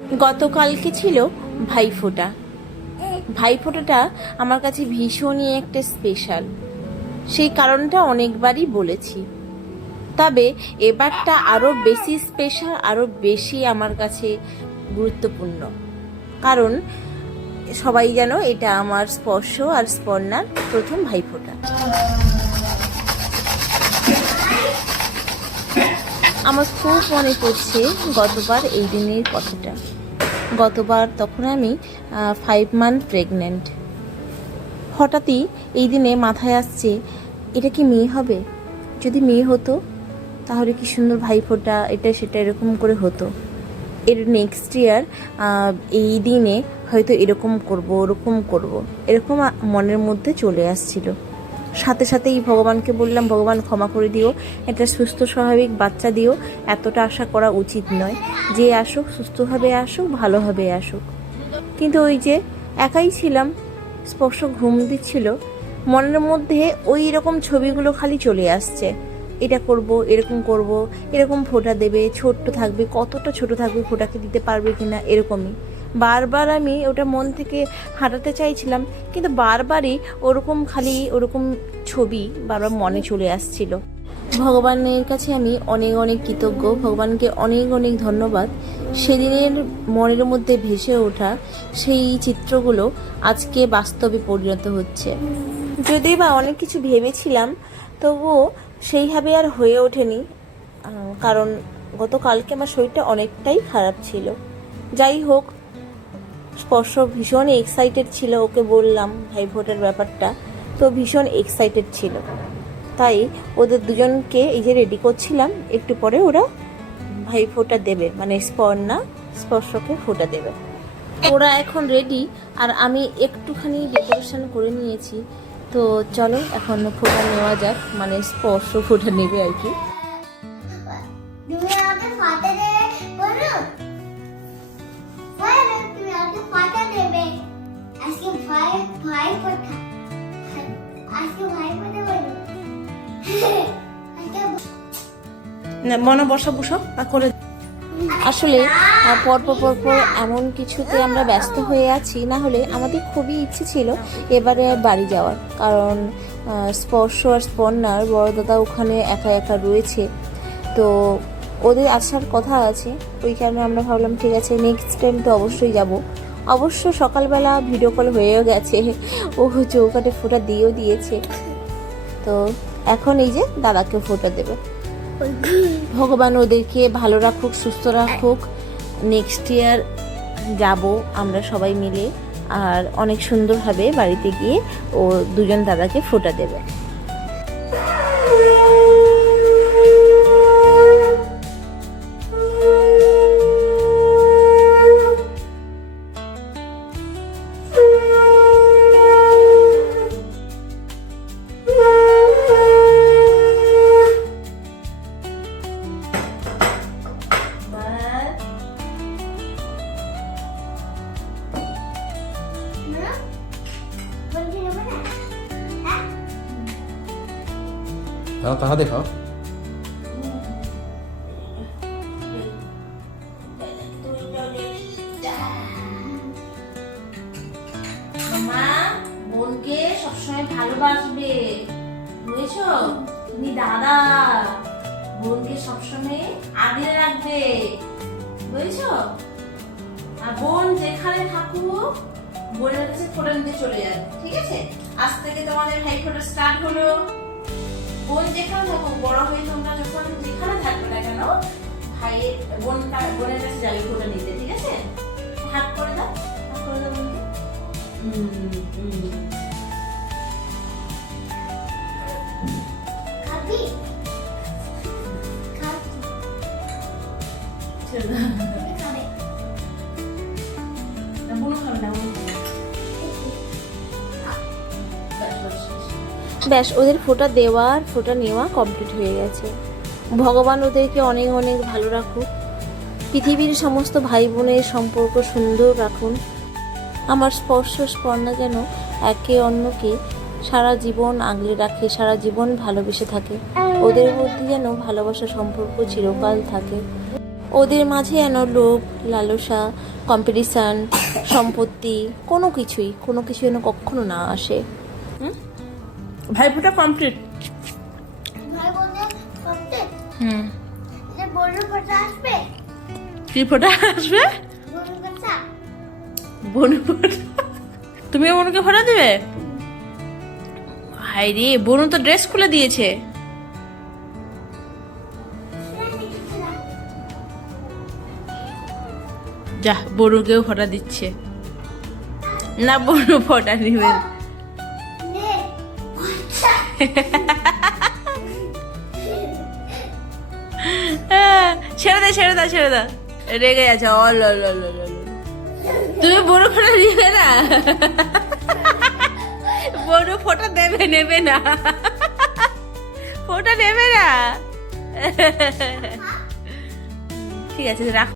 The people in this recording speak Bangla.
গতকালকে ছিল ভাইফোঁটা? ভাইফোঁটাটা আমার কাছে ভীষণই একটা স্পেশাল সেই কারণটা অনেকবারই বলেছি। তবে এবারটা আরও বেশি স্পেশাল আরও বেশি আমার কাছে গুরুত্বপূর্ণ। কারণ সবাই যেন এটা আমার স্পর্শ আর স্পর্ণার প্রথম ভাইফোঁটা। আমার খুব মনে পড়ছে গতবার এই দিনের কথাটা। গতবার তখন আমি ফাইভ মান্থ প্রেগনেন্ট হঠাৎই এই দিনে মাথায় আসছে, এটা কি মেয়ে হবে? যদি মেয়ে হতো, তাহলে কি সুন্দর ভাইফোঁটা, এটা সেটা এরকম করে হতো। এর নেক্সট ইয়ার এই দিনে হয়তো এরকম করব, ওরকম করব। এরকম মনের মধ্যে চলে আসছিল। সাথে সাথেই ভগবানকে বললাম, ভগবান, ক্ষমা করে দিও। একটা সুস্থ, স্বাভাবিক বাচ্চা দিও। এতটা আশা করা উচিত নয় যে আসুক, সুস্থভাবে আসুক, ভালোভাবে আসুক। কিন্তু ওই যে একাই ছিলাম, স্পর্শ ঘুম দিচ্ছিল, মনের মধ্যে ওই রকম ছবিগুলো খালি চলে আসছে। এটা করব, এরকম করব, এরকম ফোঁটা দেবে, ছোট্ট থাকবে, কতটা ছোট থাকবে, ফোঁটাকে দিতে পারবে কিনা, এরকমই। বারবার আমি ওটা মন থেকে হাঁটাতে চাইছিলাম, কিন্তু বারবারই ওরকম খালি ওরকম ছবি বারবার মনে চলে আসছিল। ভগবানের কাছে আমি অনেক অনেক কৃতজ্ঞ, ভগবানকে অনেক অনেক ধন্যবাদ। সেদিনের মনের মধ্যে ভেসে ওঠা সেই চিত্রগুলো আজকে বাস্তবে পরিণত হচ্ছে। যদি বা অনেক কিছু ভেবেছিলাম, তবুও সেইভাবে আর হয়ে ওঠেনি কারণ গতকালকে আমার শরীরটা অনেকটাই খারাপ ছিল। যাই হোক স্পর্শ ভীষণ এক্সাইটেড ছিল, ওকে বললাম, ভাই, ভোটের ব্যাপারটা। তো ভীষণ এক্সাইটেড ছিল। তাই ওদের দুজনকে এই যে রেডি করছিলাম, একটু পরে ওরা, ভাই ফোঁটা দেবে। মানে স্পর্ণা স্পর্শকে ফোঁটা দেবে। ওরা এখন রেডি আর আমি একটুখানি ডেকোরেশন করে নিয়েছি। তো চলো, এখন ফোটা নেওয়া যাক মানে স্পর্শ ফোঁটা নেবে আর কি। মনে বসা বসো করে আসলে পরপর পরপর এমন কিছুতে আমরা ব্যস্ত হয়ে আছি, না হলে আমাদের খুবই ইচ্ছে ছিল এবারে বাড়ি যাওয়ার। কারণ স্পর্শ আর স্পন্নার বড় দাদা ওখানে একা একা রয়েছে। তো ওদের আসার কথা আছে, ওই কারণে আমরা ভাবলাম, ঠিক আছে নেক্সট টাইম তো অবশ্যই যাব। অবশ্য সকালবেলা ভিডিও কল হয়েও গেছে, ও চৌকাটে ফোটা দিয়েও দিয়েছে। তো এখন এই যে দাদাকে ফোটা দেবে। ভগবান ওদেরকে ভালো রাখুক, সুস্থ রাখুক। নেক্সট ইয়ার যাব আমরা সবাই মিলে। আর অনেক সুন্দরভাবে বাড়িতে গিয়ে ও দুজন দাদাকে ফোটা দেবে। না হলদি মা, বোনকে সবসময় ভালোবাসবে। তুমি দাদা। বোনকে সবসময় রাখবে। বুঝেছ? আর বোন যেখানে থাকুক বোনের কাছে ফোটা নিতে চলে যাবে ঠিক আছে? আজ থেকে তোমাদের ভাই ফোটা স্টার্ট হলো। বোন যেখানে থাকুক বড় হয়ে তোমরা যখন যেখানে থাকবে না কেন ভাইয়ের বোন বোনের কাছে যাবে ফোটা নিতে ঠিক আছে? হাত করে দাও হাত করে দাও বোনকে। খাবি? খাবি। খাবে ব্যাস, ওদের ফোঁটা দেওয়ার, ফোঁটা নেওয়া কমপ্লিট হয়ে গেছে। ভগবান ওদেরকে অনেক অনেক ভালো রাখুক। পৃথিবীর সমস্ত ভাই বোনের সম্পর্ক সুন্দর রাখুন। আমার স্পর্শ স্পর্ণা যেন একে অন্যকে সারা জীবন আগলে রাখে, সারা জীবন ভালোবেসে থাকে। ওদের মধ্যে যেন ভালোবাসা সম্পর্ক চিরকাল থাকে। ওদের মাঝে যেন লোভ, লালসা কম্পিটিশান সম্পত্তি, কোনো কিছুই, কোনো কিছু যেন কখনো না আসে। ভাইফোঁটা কমপ্লিট ভাই হুম। কি ফোটা আসবে? বনু ফোটা। তুমি বনুকে ফোটা দেবে? হাই রে বনু তো ড্রেস খুলে দিয়েছে। যা বনুকেও ফোটা দিচ্ছে। না বনু ফোটা নিবে। ছেড়ে দে, ছেড়ে দাও ছেড়ে দাও রেগে আছে অল। তুমি বড় ফোটা নিবে না? বড় ফোটা দেবে, নেবে না। ফোটা নেবে না। ঠিক আছে, রাখ।